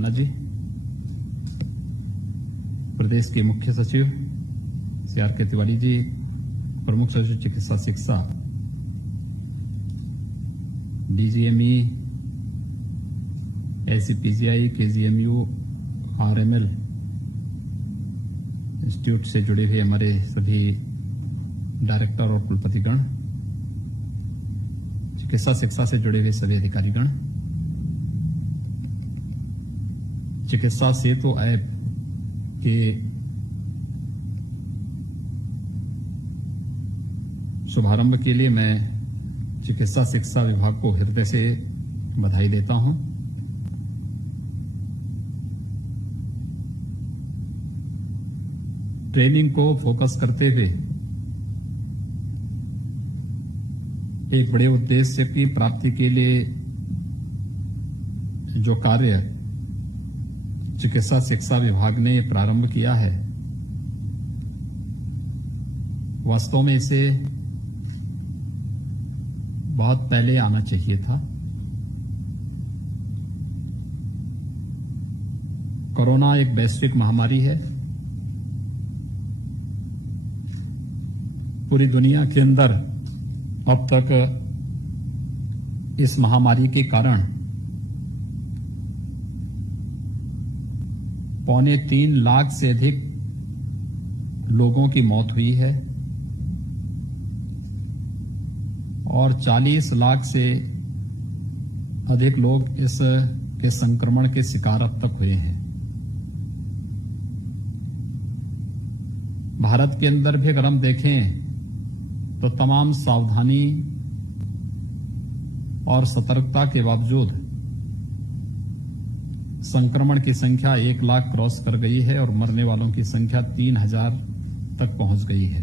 खन्ना जी, प्रदेश के मुख्य सचिव श्री आर के तिवारी जी, प्रमुख सचिव चिकित्सा शिक्षा, डीजीएमई, एसीपीजीआई, केजीएमयू, आरएमएल इंस्टीट्यूट से जुड़े हुए हमारे सभी डायरेक्टर और कुलपतिगण, चिकित्सा शिक्षा से जुड़े हुए सभी अधिकारीगण, चिकित्सा सेतु ऐप के शुभारंभ के लिए मैं चिकित्सा शिक्षा विभाग को हृदय से बधाई देता हूं। ट्रेनिंग को फोकस करते हुए एक बड़े उद्देश्य की प्राप्ति के लिए जो कार्य चिकित्सा शिक्षा विभाग ने प्रारंभ किया है, वास्तव में इसे बहुत पहले आना चाहिए था। कोरोना एक वैश्विक महामारी है। पूरी दुनिया के अंदर अब तक इस महामारी के कारण 3.25 लाख से अधिक लोगों की मौत हुई है और 40 लाख से अधिक लोग इस के संक्रमण के शिकार अब तक हुए हैं। भारत के अंदर भी अगर हम देखें तो तमाम सावधानी और सतर्कता के बावजूद संक्रमण की संख्या 1 लाख क्रॉस कर गई है और मरने वालों की संख्या 3000 तक पहुंच गई है।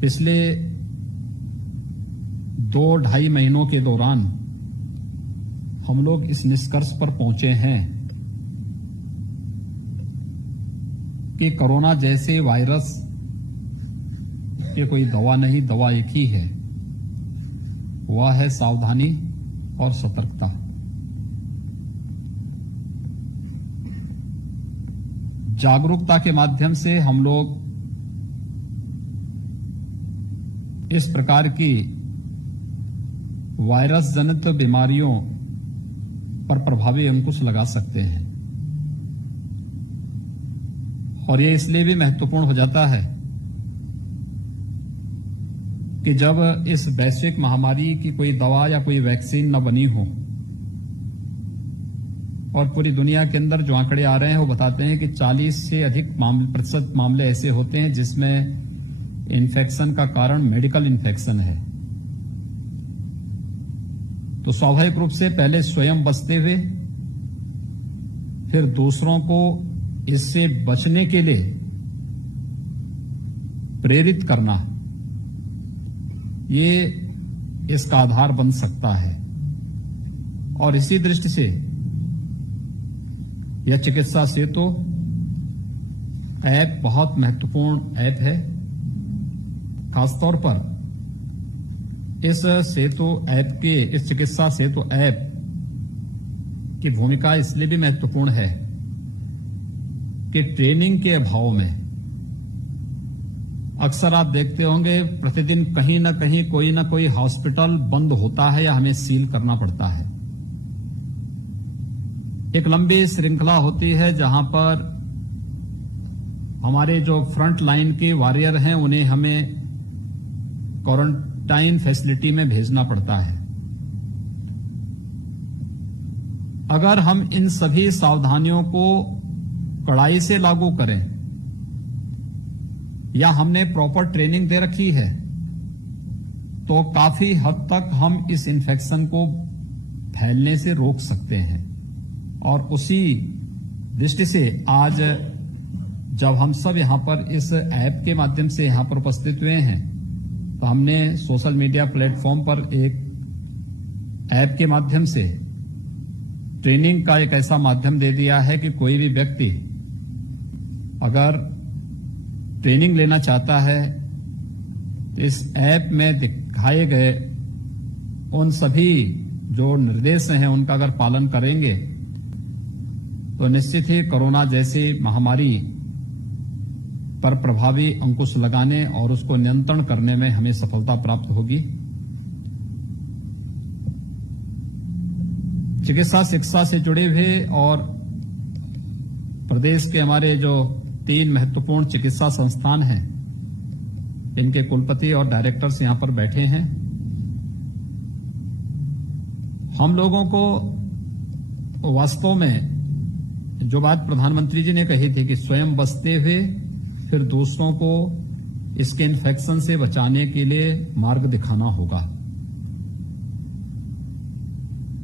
पिछले 2-2.5 महीनों के दौरान हम लोग इस निष्कर्ष पर पहुंचे हैं कि कोरोना जैसे वायरस की कोई दवा नहीं, दवा एक ही है, वह है सावधानी और सतर्कता। जागरूकता के माध्यम से हम लोग इस प्रकार की वायरस जनित बीमारियों पर प्रभावी अंकुश लगा सकते हैं। और ये इसलिए भी महत्वपूर्ण हो जाता है कि जब इस वैश्विक महामारी की कोई दवा या कोई वैक्सीन न बनी हो और पूरी दुनिया के अंदर जो आंकड़े आ रहे हैं वो बताते हैं कि 40 से अधिक प्रतिशत मामले ऐसे होते हैं जिसमें इन्फेक्शन का कारण मेडिकल इन्फेक्शन है। तो स्वाभाविक रूप से पहले स्वयं बचते हुए फिर दूसरों को इससे बचने के लिए प्रेरित करना, ये इसका आधार बन सकता है। और इसी दृष्टि से यह चिकित्सा सेतु ऐप बहुत महत्वपूर्ण ऐप है। खासतौर पर इस सेतु ऐप के, इस चिकित्सा सेतु ऐप की भूमिका इसलिए भी महत्वपूर्ण है कि ट्रेनिंग के अभाव में अक्सर आप देखते होंगे प्रतिदिन कहीं न कहीं कोई न कोई हॉस्पिटल बंद होता है या हमें सील करना पड़ता है। एक लंबी श्रृंखला होती है जहां पर हमारे जो फ्रंट लाइन के वॉरियर हैं उन्हें हमें क्वारंटाइन फैसिलिटी में भेजना पड़ता है। अगर हम इन सभी सावधानियों को कड़ाई से लागू करें या हमने प्रॉपर ट्रेनिंग दे रखी है तो काफी हद तक हम इस इन्फेक्शन को फैलने से रोक सकते हैं। और उसी दृष्टि से आज जब हम सब यहां पर इस ऐप के माध्यम से यहां पर उपस्थित हुए हैं तो हमने सोशल मीडिया प्लेटफॉर्म पर एक ऐप के माध्यम से ट्रेनिंग का एक ऐसा माध्यम दे दिया है कि कोई भी व्यक्ति अगर ट्रेनिंग लेना चाहता है तो इस ऐप में दिखाए गए उन सभी जो निर्देश हैं उनका अगर पालन करेंगे तो निश्चित ही कोरोना जैसी महामारी पर प्रभावी अंकुश लगाने और उसको नियंत्रण करने में हमें सफलता प्राप्त होगी। चिकित्सा शिक्षा से जुड़े हुए और प्रदेश के हमारे जो 3 महत्वपूर्ण चिकित्सा संस्थान हैं, इनके कुलपति और डायरेक्टर्स यहां पर बैठे हैं। हम लोगों को वास्तव में जो बात प्रधानमंत्री जी ने कही थी कि स्वयं बचते हुए फिर दूसरों को इसके इन्फेक्शन से बचाने के लिए मार्ग दिखाना होगा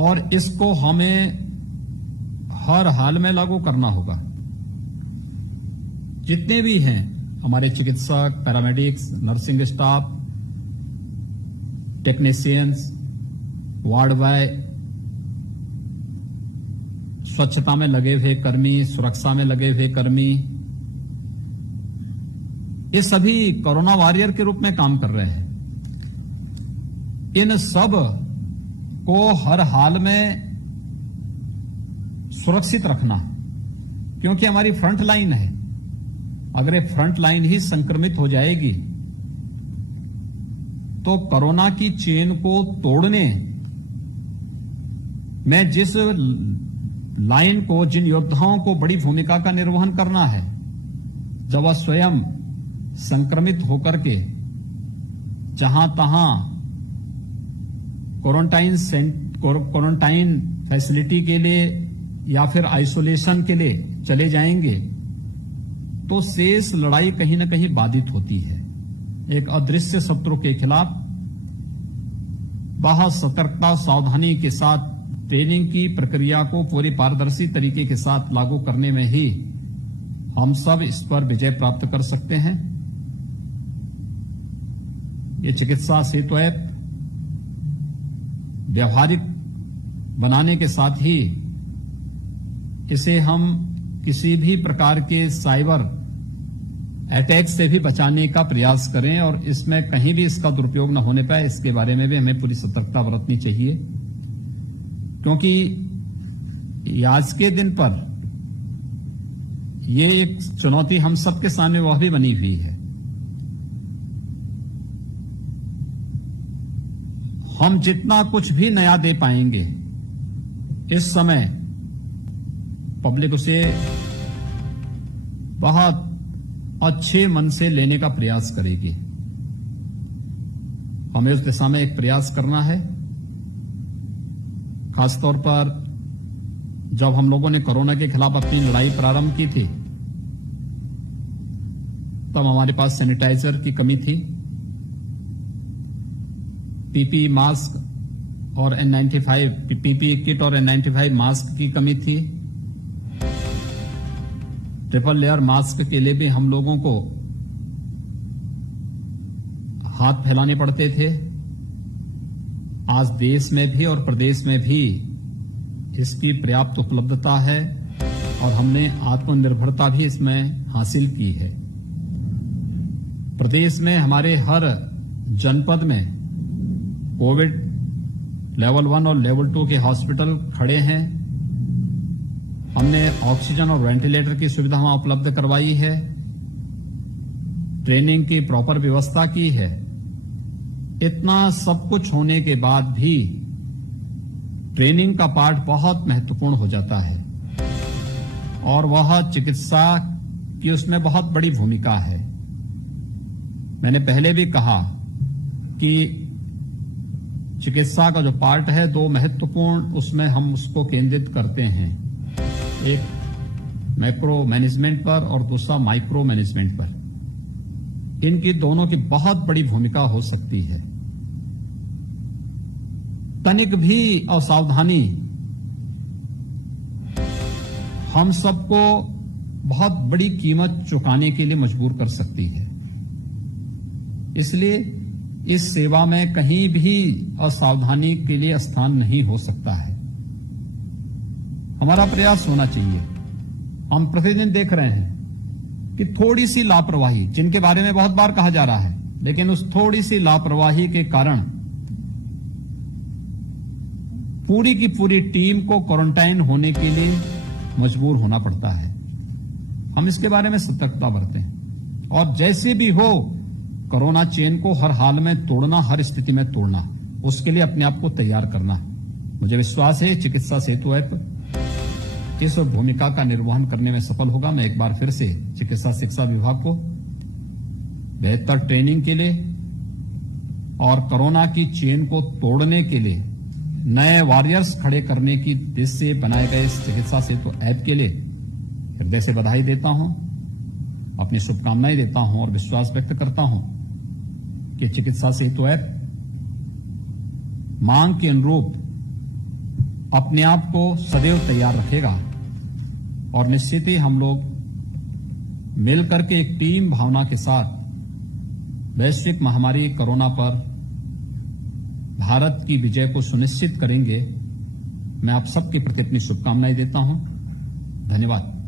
और इसको हमें हर हाल में लागू करना होगा। जितने भी हैं हमारे चिकित्सक, paramedics, nursing staff, technicians, ward boy, स्वच्छता में लगे हुए कर्मी, सुरक्षा में लगे हुए कर्मी, ये सभी कोरोना वॉरियर के रूप में काम कर रहे हैं। इन सब को हर हाल में सुरक्षित रखना, क्योंकि हमारी फ्रंट लाइन है। अगर ये फ्रंट लाइन ही संक्रमित हो जाएगी तो कोरोना की चेन को तोड़ने में जिस लाइन को, जिन योद्धाओं को बड़ी भूमिका का निर्वहन करना है, जब वह स्वयं संक्रमित होकर के जहां तहां क्वारंटाइन फैसिलिटी के लिए या फिर आइसोलेशन के लिए चले जाएंगे तो शेष लड़ाई कहीं न कहीं बाधित होती है। एक अदृश्य शत्रु के खिलाफ बहुत सतर्कता, सावधानी के साथ ट्रेनिंग की प्रक्रिया को पूरी पारदर्शी तरीके के साथ लागू करने में ही हम सब इस पर विजय प्राप्त कर सकते हैं। ये चिकित्सा सेतु ऐप व्यवहारिक बनाने के साथ ही इसे हम किसी भी प्रकार के साइबर अटैक से भी बचाने का प्रयास करें और इसमें कहीं भी इसका दुरुपयोग न होने पाए, इसके बारे में भी हमें पूरी सतर्कता बरतनी चाहिए। क्योंकि आज के दिन पर ये एक चुनौती हम सबके सामने वह भी बनी हुई है। हम जितना कुछ भी नया दे पाएंगे इस समय पब्लिक उसे बहुत अच्छे मन से लेने का प्रयास करेगी। हमें उस दिशा में एक प्रयास करना है। खासतौर पर जब हम लोगों ने कोरोना के खिलाफ अपनी लड़ाई प्रारंभ की थी तब हमारे पास सैनिटाइजर की कमी थी, पीपीई मास्क और N95 पीपीई किट और N95 मास्क की कमी थी। ट्रिपल लेयर मास्क के लिए भी हम लोगों को हाथ फैलाने पड़ते थे। आज देश में भी और प्रदेश में भी इसकी पर्याप्त उपलब्धता है और हमने आत्मनिर्भरता भी इसमें हासिल की है। प्रदेश में हमारे हर जनपद में कोविड लेवल 1 और लेवल 2 के हॉस्पिटल खड़े हैं। हमने ऑक्सीजन और वेंटिलेटर की सुविधा वहां उपलब्ध करवाई है, ट्रेनिंग की प्रॉपर व्यवस्था की है। इतना सब कुछ होने के बाद भी ट्रेनिंग का पार्ट बहुत महत्वपूर्ण हो जाता है और वह चिकित्सा की उसमें बहुत बड़ी भूमिका है। मैंने पहले भी कहा कि चिकित्सा का जो पार्ट है, 2 महत्वपूर्ण उसमें हम उसको केंद्रित करते हैं, एक मैक्रो मैनेजमेंट पर और दूसरा माइक्रो मैनेजमेंट पर। इनकी दोनों की बहुत बड़ी भूमिका हो सकती है। तनिक भी असावधानी हम सबको बहुत बड़ी कीमत चुकाने के लिए मजबूर कर सकती है। इसलिए इस सेवा में कहीं भी असावधानी के लिए स्थान नहीं हो सकता है। हमारा प्रयास होना चाहिए। हम प्रतिदिन देख रहे हैं कि थोड़ी सी लापरवाही, जिनके बारे में बहुत बार कहा जा रहा है, लेकिन उस थोड़ी सी लापरवाही के कारण पूरी की पूरी टीम को क्वारंटाइन होने के लिए मजबूर होना पड़ता है। हम इसके बारे में सतर्कता बरतें और जैसे भी हो कोरोना चेन को हर हाल में तोड़ना, हर स्थिति में तोड़ना, उसके लिए अपने आप को तैयार करना। मुझे विश्वास है चिकित्सा सेतु ऐप इस भूमिका का निर्वहन करने में सफल होगा। मैं एक बार फिर से चिकित्सा शिक्षा विभाग को बेहतर ट्रेनिंग के लिए और कोरोना की चेन को तोड़ने के लिए नए वॉरियर्स खड़े करने की दिशा से बनाए गए इस चिकित्सा सेतु ऐप के लिए हृदय से बधाई देता हूं, अपनी शुभकामनाएं देता हूं और विश्वास व्यक्त करता हूं कि चिकित्सा सेतु ऐप मांग के अनुरूप अपने आप को सदैव तैयार रखेगा और निश्चित ही हम लोग मिलकर के एक टीम भावना के साथ वैश्विक महामारी कोरोना पर भारत की विजय को सुनिश्चित करेंगे। मैं आप सबके प्रति अपनी शुभकामनाएं देता हूं। धन्यवाद।